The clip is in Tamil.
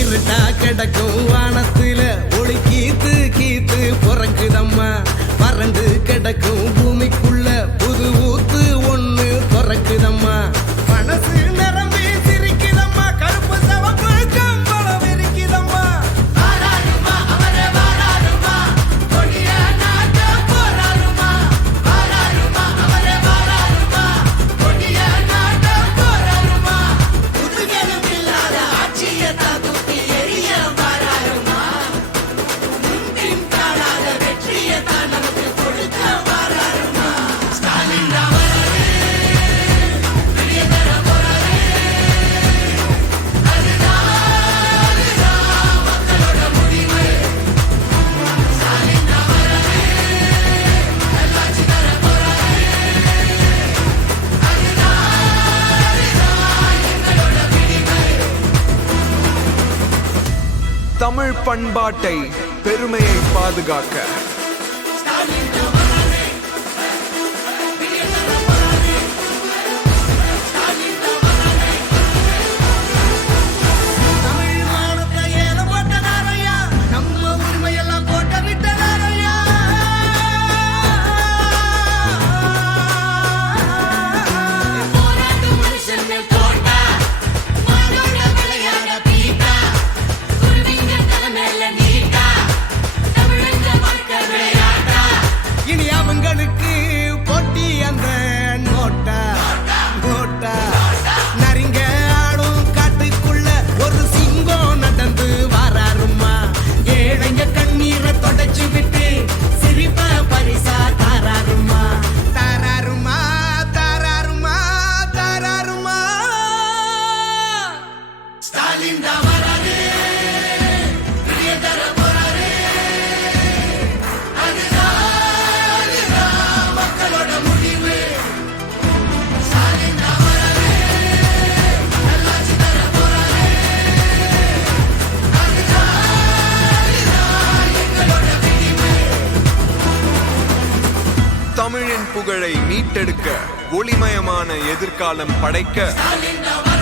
இருட்டா கிடக்கும் வானத்துல ஒளி கீத்து கீத்து பிறக்குதம்மா. வறண்டு கிடக்கும் பூமிக்குள்ள புது ஊத்து ஒண்ணு பிறக்குதம்மா. மனசு நிரம்பி சிரிக்குதம்மா. கருப்பு சவப்பு கம்பளம் இருக்குதம்மா. வாராருமா அவரே வாராருமா, கொடிய நாட்ட போராருமா. வாராருமா அவரே வாராருமா, கொடிய நாட்ட போராருமா. புதுகெலும் இல்லாத ஆட்சியை தாக்குத்தி எரிய வாராருமா. முன்பின் காணாத வெற்றியை தான் நமக்கு கொடுக்க வாராருமா. ஸ்டாலின் ராமரே வெளியே தர போறாரே. அதுதான் மக்களோட முடிவு. ஸ்டாலின் ராமரே நல்லாட்சி தர போறாரே. அதுதான் எங்களோட விடிவு. தமிழ் பண்பாட்டை பெருமையை பாதுகாக்க தமிழ் மானத்தை ஏல போட்டதாரையா, நம்ம உரிமையெல்லாம் போட்ட விட்டதாரையா. போராட்டம் மனுஷன் மேல் போட்டா, மானோட விளையாட பீட்டா, குருவிங்க தலை மேல நீட்டா, தமிழங்க வாழ்க்கை விளையாட்டா. இனி அவங்களுக்கு போட்டி அந்த நோட்டா நோட்டா. நரிங்க ஆடும் காட்டுக்குள்ள ஒரு சிங்கம் நடந்து வாராருமா. ஏழைங்க கண்ணீரை தொடச்சு விட்டு சிரிப்ப பரிசா தாராருமா. தாராருமா தாராருமா தாராருமா. ஸ்டாலின் தான் வராரு, வெளியே தர போறாரு. அதுதான் மக்களோட முடிவு. ஸ்டாலின் தான் வராரு, நல்லாட்சி தர போறாரு. அதுதான் எங்களோட விடிவு. தமிழின் புகழை மீட்டெடுக்க ஒளிமயமான எதிர்காலம் படைக்க ஸ்டாலின் தான் வராரு.